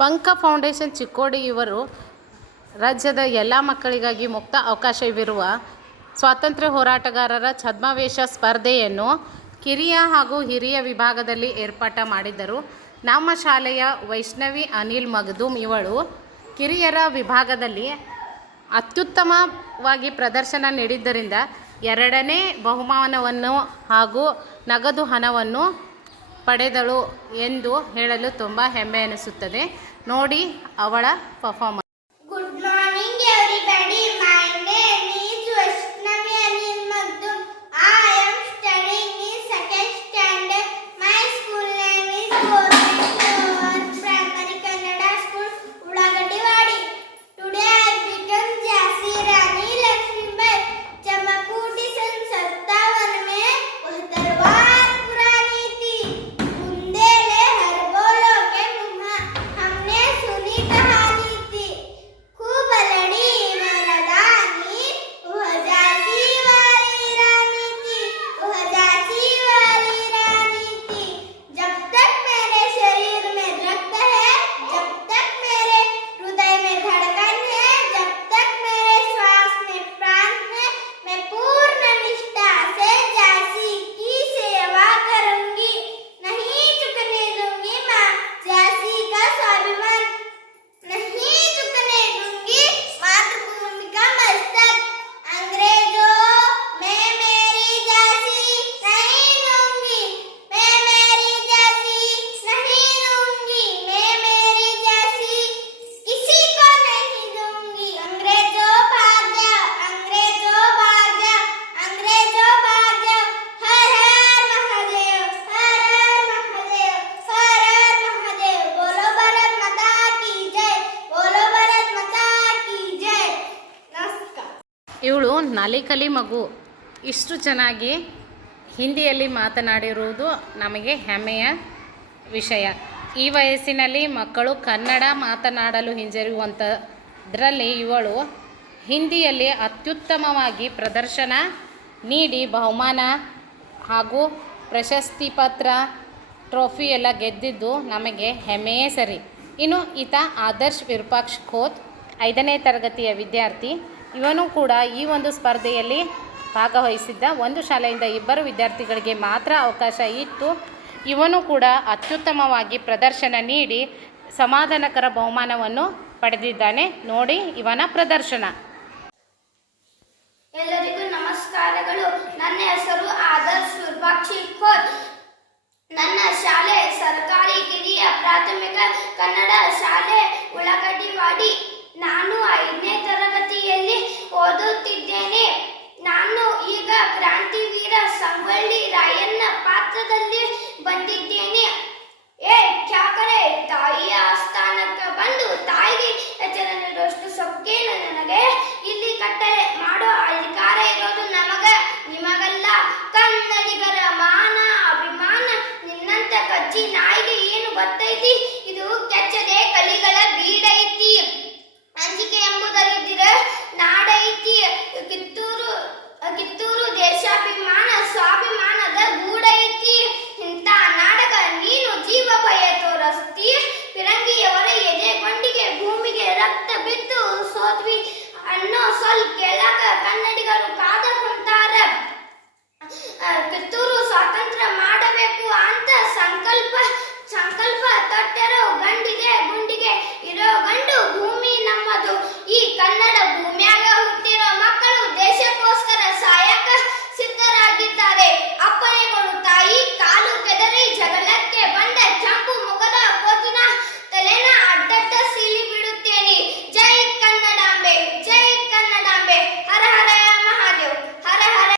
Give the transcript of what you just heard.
ಪಂಕ foundation Chikkodi ಇವರು ರಾಜ್ಯದ ಎಲ್ಲ ಮಕ್ಕಳಿಗಾಗಿ ಮುಕ್ತ ಅವಕಾಶವಿರುವ ಸ್ವಾತಂತ್ರ್ಯ ಹೋರಾಟಗಾರರ ಛದ್ಮವೇಷ ಸ್ಪರ್ಧೆಯನ್ನು ಕಿರಿಯ ಹಾಗೂ ಹಿರಿಯ ವಿಭಾಗದಲ್ಲಿ ಏರ್ಪಾಟ ಮಾಡಿದ್ದರು. ನಮ್ಮ ಶಾಲೆಯ ವೈಷ್ಣವಿ ಅನಿಲ್ ಮಗ್ದೂಮ್ ಇವಳು ಕಿರಿಯರ ವಿಭಾಗದಲ್ಲಿ ಅತ್ಯುತ್ತಮವಾಗಿ ಪ್ರದರ್ಶನ ನೀಡಿದ್ದರಿಂದ ಎರಡನೇ ಬಹುಮಾನವನ್ನು ಹಾಗೂ ನಗದು ಹಣವನ್ನು ಪಡೆದಳು ಎಂದು ಹೇಳಲು ತುಂಬ ಹೆಮ್ಮೆ ಅನಿಸುತ್ತದೆ ನೋಡಿ ಅವಳ ಪರ್ಫಾರ್ಮೆನ್ಸ್ ಇವಳು ನಾಲಿಕಲಿ ಮಗು. ಇಷ್ಟು ಚೆನ್ನಾಗಿ ಹಿಂದಿಯಲ್ಲಿ ಮಾತನಾಡಿರುವುದು ನಮಗೆ ಹೆಮ್ಮೆಯ ವಿಷಯ. ಈ ವಯಸ್ಸಿನಲ್ಲಿ ಮಕ್ಕಳು ಕನ್ನಡ ಮಾತನಾಡಲು ಹಿಂಜರಿಯುವಂಥದ್ರಲ್ಲಿ ಇವಳು ಹಿಂದಿಯಲ್ಲಿ ಅತ್ಯುತ್ತಮವಾಗಿ ಪ್ರದರ್ಶನ ನೀಡಿ ಬಹುಮಾನ ಹಾಗೂ ಪ್ರಶಸ್ತಿ ಪತ್ರ, ಟ್ರೋಫಿ ಎಲ್ಲ ಗೆದ್ದಿದ್ದು ನಮಗೆ ಹೆಮ್ಮೆಯೇ ಸರಿ. ಇನ್ನು ಈತ ಆದರ್ಶ್ ವಿರೂಪಾಕ್ಷ ಖೋತ್, ಐದನೇ ತರಗತಿಯ ವಿದ್ಯಾರ್ಥಿ. ಇವನು ಕೂಡ ಈ ಒಂದು ಸ್ಪರ್ಧೆಯಲ್ಲಿ ಭಾಗವಹಿಸಿದ್ದ ಒಂದು ಶಾಲೆಯಿಂದ ಇಬ್ಬರು ವಿದ್ಯಾರ್ಥಿಗಳಿಗೆ ಮಾತ್ರ ಅವಕಾಶ ಇತ್ತು. ಇವನು ಕೂಡ ಅತ್ಯುತ್ತಮವಾಗಿ ಪ್ರದರ್ಶನ ನೀಡಿ ಸಮಾಧಾನಕರ ಬಹುಮಾನವನ್ನು ಪಡೆದಿದ್ದಾನೆ. ನೋಡಿ ಇವನ ಪ್ರದರ್ಶನ. ಎಲ್ಲರಿಗೂ ನಮಸ್ಕಾರಗಳು. ನನ್ನ ಹೆಸರು ಆದರ್ಶ್ ಸುರ್ಪಾಕ್ಷಿ ಖೋತ್ ನನ್ನ ಶಾಲೆ ಸರ್ಕಾರಿ ಕಿರಿಯ ಪ್ರಾಥಮಿಕ ಕನ್ನಡ ಶಾಲೆ ಉಳ್ಳಾಗಡ್ಡಿವಾಡಿ ಮಳವಳ್ಳಿ ರಾಯಣ್ಣ ಪಾತ್ರದಲ್ಲಿ ಬಂದಿದ್ದೇನೆ. ಏ ಖ್ಯಾಕರೆ ತಾಯಿಯ ಆಸ್ಥಾನಕ್ಕೆ ಬಂದು albumear.